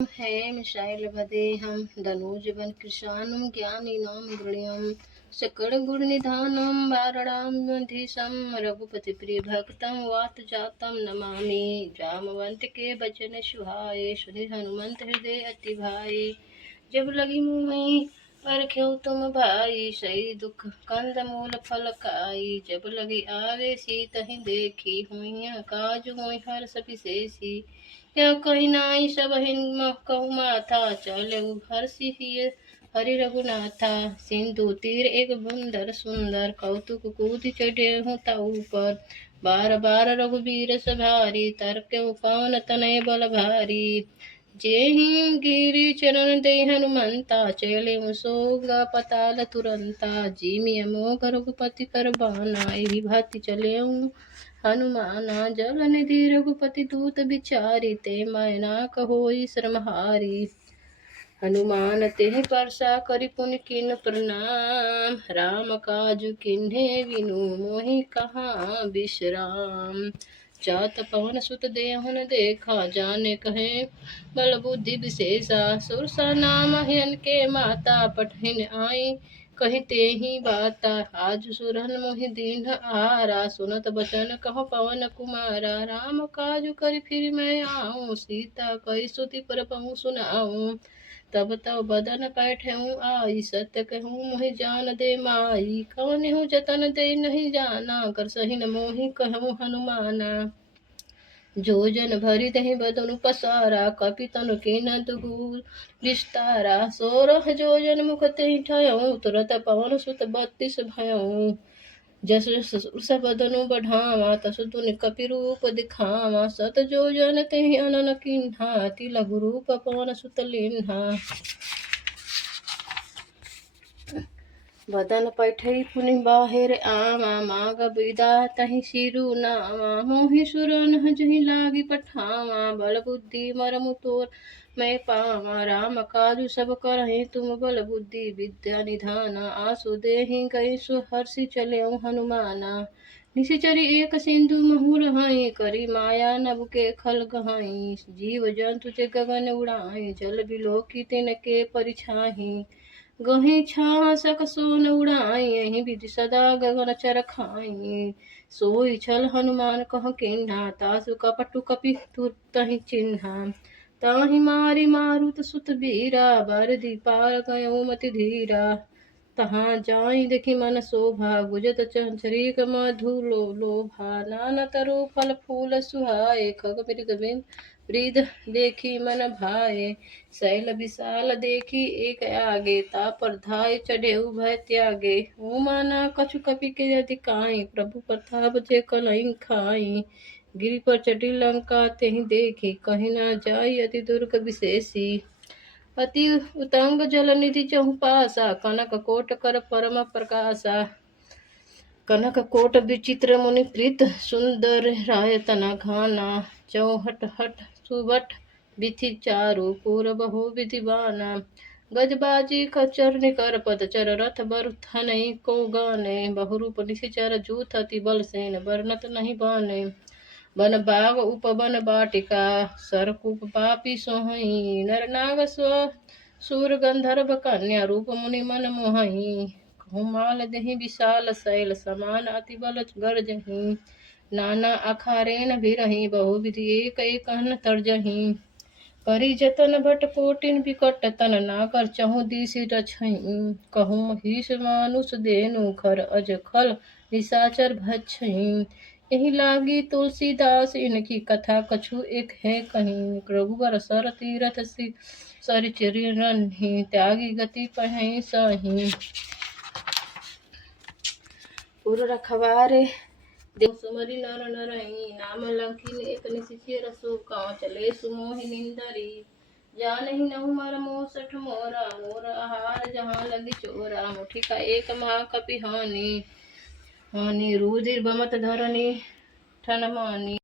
हेम शैलवदेहं धनुजवन कृशानं ज्ञानिनां गृण्यं सकलगुणनिधानं वारणाम्यधीशं रघुपतिप्रियभक्तं वातजातं नमामि। जामवंत के बचन सुहाए सुनि हनुमंत हृदय अति भाई। जब लगी मुँह परख्यो तुम भाई सही दुख कंद मूल फल खाई। जब लगी आवे सीतहि देखी हुई काज हुई हर्ष विशेषी। या कही नाई सब हिम कहु माथा चले हर्षि हरि रघुनाथा। सिंधु तीर एक बुंदर सुंदर कौतुक कूद चढ़े हूँ ताऊ पर। बार बार रघुबीर सभारी तरक्यो पवन तनय बल भारी। जेहि गिरि चरण दे हनुमंता चले सोगा पताल तुरंता। जिमि अमोघ रघुपति कर बाना एहि भांति चले हनुमाना। जल निधि रघुपति दूत बिचारी ते मैना कहोई श्रमहारी। हनुमान तेह परसा करि पुनि किन प्रणाम। राम काजु किन्हे विनु मोहि कहाँ विश्राम। जात पवन सुत देहुन देखा जाने कहे बल बुद्धि विशेषा। सुरसा नाम हियन के माता पठिन आई कही ते ही बाता। आज सुरन मोहि दीन आहारा सुनत बचन कहो पवन कुमारा। राम काज कर फिर मैं आऊँ सीता कही सुति परपहु सुनाऊँ। तब तब बदन पैठऊँ आई सत्य कहूँ मोहि जान दे माई। कवनिहु जतन दे नहीं जाना कर सही न मोहि कहूँ हनुमाना। जो जन भरि दहि बदनु पसारा कपि तनु कीनत गूर विस्तारा। सोरह जो जन मुख तेहि ठयऊँ तुरत पवन सुत 32 भयऊँ। जस जस बदनु बढ़ावा तस तुनि कपि रूप दिखावा। सत जो जन तेहि अनन कीन्हा ति लघु रूप पवन सुत लीन्हा। बदन पैठई पुनि बाहिर आवा माग बिदा तहि सिरु नावा। मोहि सुरन जहि लागी पठावा बल बुद्धि मरमु तोर मैं पावा। राम काजु सब करहि तुम बल बुद्धि विद्या निधाना। आसु देहि गई सुहर्षि चलेउ हनुमाना। निशिचरी एक सिंधु महु रहई करी माया नभ के खल गहई। जीव जंतु ते गगन उड़ाई जल बिलोकी तिनके परिछाही। गही छा सक सोन उड़ाई यही विधि सदा गगन चर खाई। सोई छल हनुमान कह किन्हा तासु कपटु कपि तुरतहि चिन्हा। ताहि मारी मारुत सुत बीरा बारधि पार गयो मति धीरा। तहाँ जाई देखि मन शोभा गुजत चंचरीक मधु लोभा। नाना तरु फल फूल सुहाए खग मृग वृद्ध देखी मन भाए। शैल विशाल देखी एक आगे तापर धाय चढ़े भय त्यागे। माना कछु कपि के अधिकाई प्रभु प्रताप जे कलहि खाई। गिरि पर चढ़ी लंका तेहि देखी कहीं न जाई अति दुर्ग विशेषी। अति उतंग जल निधि चहु पासा कनक कोट कर परम प्रकाशा। कनक कोट विचित्र मुनि प्रीत सुंदर राय तना घाना। चौहट हट सुबट विधि चारु पूर बहु विधि बाना। गजबाजी खचर निकर पद चर रथ बर थनई को गाने। बहुरूप निशिचर जूथ अति बल सेन वर्णत नहीं बाने। वन बाग उपवन बाटिका सरकूप पापी सोहई। नर नाग सूर गंधर्व कन्या रूप मुनि मन मोहई। कहूँ देहि विशाल शैल समान अति बल गर्जही। नाना अखारेन भिरहि बहुविधि एक एकन तर्जही। करी जतन भट कोटिन बिकट तन नाकर चहु दिसि रछई। कहूँ महिष मानुष देनु खर अज खल निशाचर भक्षई। यही लागी तुलसीदास इनकी कथा कछु एक है कहीं। रघुबर सर तीरथ सरिचरहि त्यागी गति पहै सही। पुर रखवारे देव सुमरि नर नरई। नाम लंकिन एक निशिचर सो कांव चले सुमोहि निंदरी। जानहि नहु मर मोसठ मोरा मोर आहार जहाँ लगी चोरा। मुठिका एक महाकपि हानि रुधिर बमत धरनी ठन मानी।